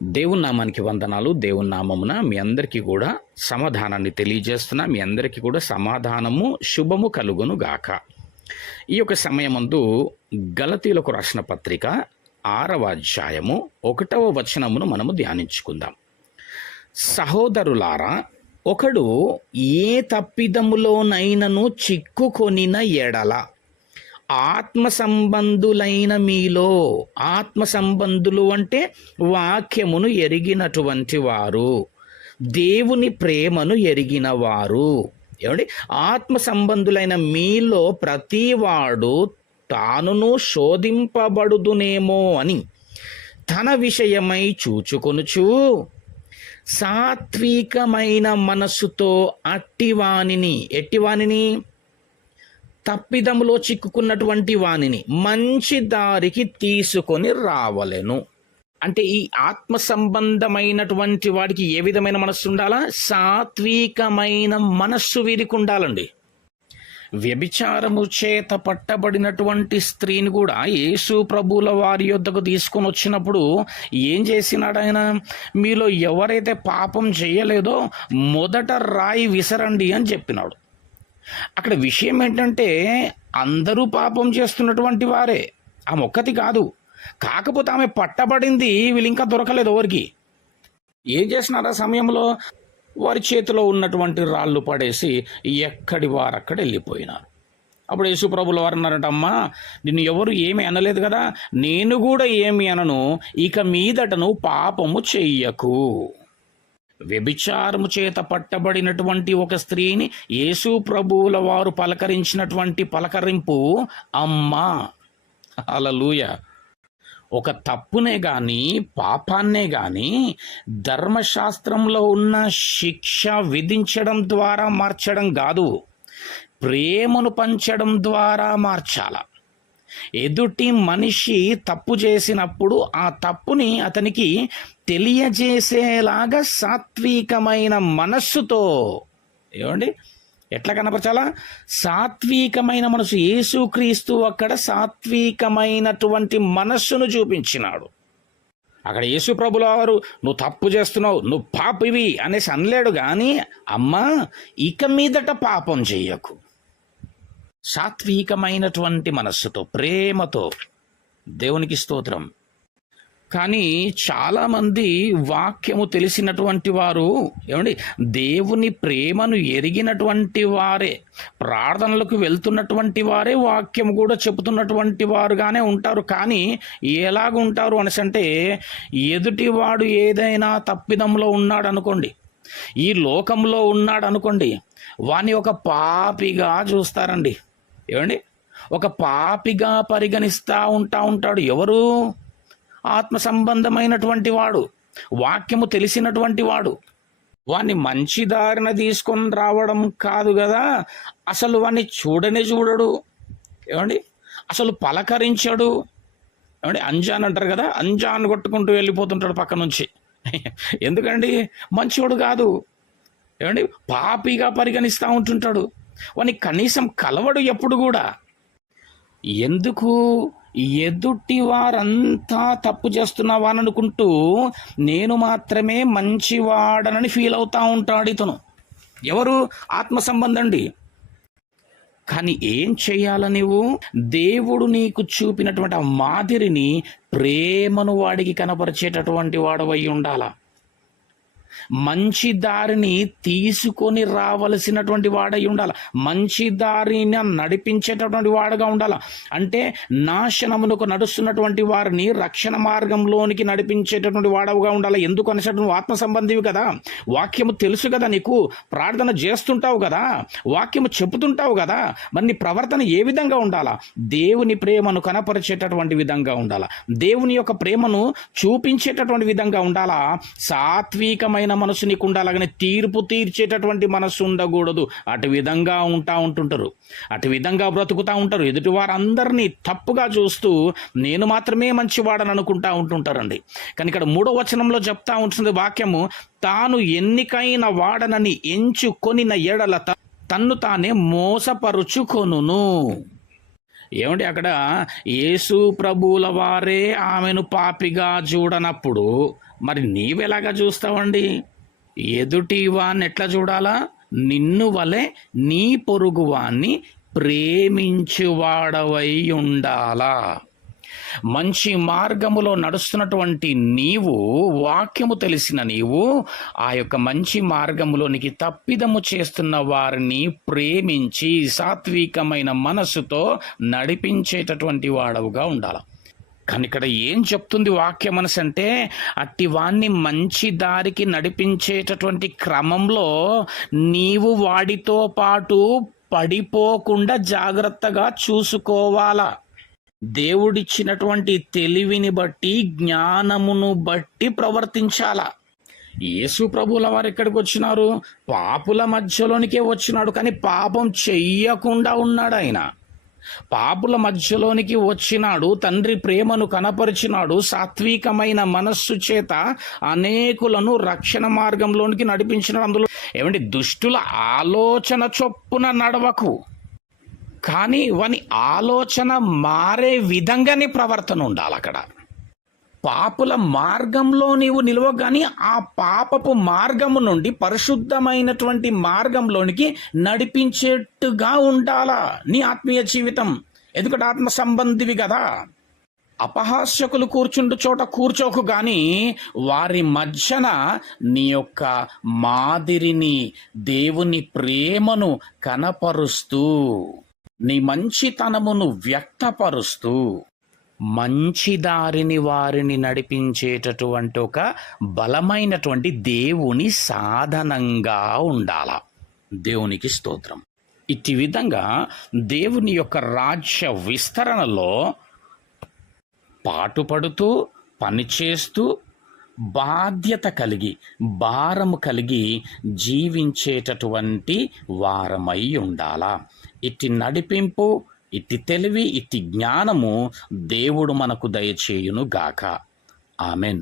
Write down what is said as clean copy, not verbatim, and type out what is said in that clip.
దేవుని నామానికి వందనాలు. దేవుని నామమున మీ అందరికీ కూడా సమాధానాన్ని తెలియజేస్తున్నా. మీ అందరికీ కూడా సమాధానము శుభము కలుగును గాక. ఈ యొక్క సమయమందు గలతీయులకు రాసిన పత్రిక 6వ అధ్యాయము 1వ వచనమును మనము ధ్యానించుకుందాం. సహోదరులారా, ఒకడు ఏ తప్పిదములోనైనను చిక్కుకొనిన ఎడల ఆత్మ సంబంధులైన మీలో, ఆత్మ సంబంధులు అంటే వాక్యమును ఎరిగినటువంటి వారు, దేవుని ప్రేమను ఎరిగిన వారు. ఏమండి, ఆత్మ సంబంధులైన మీలో ప్రతివాడు తానును శోధింపబడుదునేమో అని తన విషయమై చూచుకొనుచు సాత్వికమైన మనస్సుతో ఎట్టివానిని తప్పిదములో చిక్కుకున్నటువంటి వానిని మంచి దారికి తీసుకొని రావలెను. అంటే ఈ ఆత్మ సంబంధమైనటువంటి వాడికి ఏ విధమైన మనస్సు ఉండాలా? సాత్వికమైన మనస్సు వీరికి ఉండాలండి. వ్యభిచారము చేత పట్టబడినటువంటి స్త్రీని కూడా యేసు ప్రభువుల వారి యొద్దకు తీసుకొని వచ్చినప్పుడు ఏం చేసినాడు ఆయన? మీలో ఎవరైతే పాపం చేయలేదో మొదట రాయి విసరండి అని చెప్పినాడు. అక్కడ విషయం ఏంటంటే అందరూ పాపం చేస్తున్నటువంటి వారే, ఆమె ఒక్కటి కాదు. కాకపోతే ఆమె పట్టబడింది, వీళ్ళు ఇంకా దొరకలేదు. ఎవరికి ఏం చేసినారు? ఆ సమయంలో వారి చేతిలో ఉన్నటువంటి రాళ్ళు పడేసి ఎక్కడి వారు అక్కడ వెళ్ళిపోయినారు. అప్పుడు యేసుప్రభుల వారు అన్నారట, అమ్మా నిన్ను ఎవరు ఏమి అనలేదు కదా, నేను కూడా ఏమి అనను, ఇక మీదట నువ్వు పాపము చెయ్యకు. వ్యభిచారము చేత పట్టబడినటువంటి ఒక స్త్రీని యేసు ప్రభువుల వారు పలకరించినటువంటి పలకరింపు అమ్మా. హల్లెలూయా. ఒక తప్పునే గాని పాపాన్నే గాని ధర్మశాస్త్రంలో ఉన్న శిక్ష విధించడం ద్వారా మార్చడం కాదు, ప్రేమను పంచడం ద్వారా మార్చాల. ఎదుటి మనిషి తప్పు చేసినప్పుడు ఆ తప్పుని అతనికి తెలియజేసేలాగా సాత్వికమైన మనస్సుతో, ఏమండి ఎట్లా కనపరచాలా? సాత్వికమైన మనసు. యేసుక్రీస్తు అక్కడ సాత్వికమైనటువంటి మనస్సును చూపించినాడు. అక్కడ యేసు ప్రభుల వారు నువ్వు తప్పు చేస్తున్నావు, నువ్వు పాపివి అనేసి అనలేడు కానీ, అమ్మా ఇక మీదట పాపం చెయ్యకు. సాత్వికమైనటువంటి మనస్సుతో, ప్రేమతో. దేవునికి స్తోత్రం. కానీ చాలామంది వాక్యము తెలిసినటువంటి వారు, ఏమండి దేవుని ప్రేమను ఎరిగినటువంటి వారే, ప్రార్థనలకు వెళ్తున్నటువంటి వారే వాక్యం కూడా చెబుతున్నటువంటి వారుగానే ఉంటారు. కానీ ఎలాగుంటారు అనేసంటే, ఎదుటివాడు ఏదైనా తప్పిదంలో ఉన్నాడు అనుకోండి, ఈ లోకంలో ఉన్నాడు అనుకోండి, వాని ఒక పాపిగా చూస్తారండి. ఏమండి, ఒక పాపిగా పరిగణిస్తూ ఉంటాడు. ఎవరు? ఆత్మ సంబంధమైనటువంటి వాడు, వాక్యము తెలిసినటువంటి వాడు. వాణ్ణి మంచి దారిన తీసుకొని రావడం కాదు కదా, అసలు వాణ్ణి చూడడు. ఏమండి, అసలు పలకరించడు. ఏమండి, అంజాన్ అంటారు కదా, అంజాన్ కొట్టుకుంటూ వెళ్ళిపోతుంటాడు పక్క నుంచి. ఎందుకండి? మంచివాడు కాదు. ఏమండి, పాపిగా పరిగణిస్తూ ఉంటుంటాడు. వాని కనీసం కలవడు ఎప్పుడు కూడా. ఎందుకు? ఎదుటి వారంతా తప్పు చేస్తున్నావని అనుకుంటూ నేను మాత్రమే మంచివాడనని ఫీల్ అవుతా ఉంటాడు ఇతను. ఎవరు? ఆత్మ సంబంధం అండి. కానీ ఏం చెయ్యాల నీవు? దేవుడు నీకు చూపినటువంటి ఆ మాదిరిని, ప్రేమను వాడికి కనపరిచేటటువంటి వాడవై ఉండాలా. మంచి దారిని తీసుకొని రావలసినటువంటి వాడై ఉండాలి. మంచి దారిని నడిపించేటటువంటి వాడుగా ఉండాలి. అంటే నాశనమునకు నడుస్తున్నటువంటి వారిని రక్షణ మార్గంలోనికి నడిపించేటటువంటి వాడవుగా ఉండాలి. ఎందుకు అనేసి నువ్వు ఆత్మ సంబంధివి కదా, వాక్యము తెలుసు కదా, నీకు ప్రార్థన చేస్తుంటావు కదా, వాక్యము చెబుతుంటావు కదా, మరి నీ ప్రవర్తన ఏ విధంగా ఉండాలా? దేవుని ప్రేమను కనపరిచేటటువంటి విధంగా ఉండాలా, దేవుని యొక్క ప్రేమను చూపించేటటువంటి విధంగా ఉండాలా. సాత్వికమైన మనసు నీకు ఉండాలగానే తీర్పు తీర్చేటటువంటి మనస్సు ఉండకూడదు. అటు విధంగా ఉంటుంటారు, అటు విధంగా బ్రతుకుతూ ఉంటారు. ఎదుటి వారందరినీ తప్పుగా చూస్తూ నేను మాత్రమే మంచివాడని అనుకుంటా ఉంటుంటారండి. కానీ ఇక్కడ 3వ వచనంలో చెప్తా ఉంటుంది వాక్యము, తాను ఎన్నికైన వాడనని ఎంచుకొనిన ఎడల తన్ను తానే మోసపరుచుకొనును. ఏమండి, అక్కడ యేసు ప్రభువుల వారే ఆమెను పాపిగా చూడనప్పుడు మరి నీవెలాగా చూస్తావండి? ఎదుటి వాన్ని ఎట్లా చూడాలా? నిన్ను వలె నీ పొరుగువాన్ని ప్రేమించువాడవై ఉండాలా. మంచి మార్గములో నడుస్తున్నటువంటి నీవు, వాక్యము తెలిసిన నీవు, ఆ యొక్క మంచి మార్గములోనికి తప్పిదము చేస్తున్న వారిని ప్రేమించి సాత్వికమైన మనస్సుతో నడిపించేటటువంటి వాడవుగా ఉండాలి. కానీ ఇక్కడ ఏం చెప్తుంది వాక్య మనసు అంటే, అట్టి వాణ్ణి మంచి దారికి నడిపించేటటువంటి క్రమంలో నీవు వాడితో పాటు పడిపోకుండా జాగ్రత్తగా చూసుకోవాలా. దేవుడిచ్చినటువంటి తెలివిని బట్టి, జ్ఞానమును బట్టి ప్రవర్తించాలా. యేసు ప్రభువుల వారు ఎక్కడికి వచ్చినారు? పాపుల మధ్యలోనికే వచ్చినాడు, కానీ పాపం చెయ్యకుండా ఉన్నాడు ఆయన. పాపుల మధ్యలోనికి వచ్చినాడు, తండ్రి ప్రేమను కనపరిచినాడు, సాత్వికమైన మనస్సు చేత అనేకులను రక్షణ మార్గంలోనికి నడిపించినాడు. అందులో ఏమండి, దుష్టుల ఆలోచన చొప్పున నడవకు, కానీ వాని ఆలోచన మారే విధంగానే ప్రవర్తన ఉండాలి. అక్కడ పాపుల మార్గంలో నీవు నిలవ, కానీ ఆ పాపపు మార్గము నుండి పరిశుద్ధమైనటువంటి మార్గంలోనికి నడిపించేట్టుగా ఉండాలా నీ ఆత్మీయ జీవితం. ఎందుకంటే ఆత్మ సంబంధివి కదా. అపహాస్యకులు కూర్చుండు చోట కూర్చోకు, కానీ వారి మధ్యన నీ యొక్క మాదిరిని, దేవుని ప్రేమను కనపరుస్తూ, నీ మంచితనమును వ్యక్తపరుస్తూ మంచి దారిని వారిని నడిపించేటటువంటి ఒక బలమైనటువంటి దేవుని సాధనంగా ఉండాల. దేవునికి స్తోత్రం. ఇట్టి విధంగా దేవుని యొక్క రాజ్య విస్తరణలో పాటుపడుతూ, పనిచేస్తూ, బాధ్యత కలిగి, భారము కలిగి జీవించేటటువంటి వారమై ఉండాలా. ఇట్టి నడిపింపు, ఇట్టి తెలివి, ఇట్టి జ్ఞానము దేవుడు మనకు దయచేయును గాక. ఆమెన్.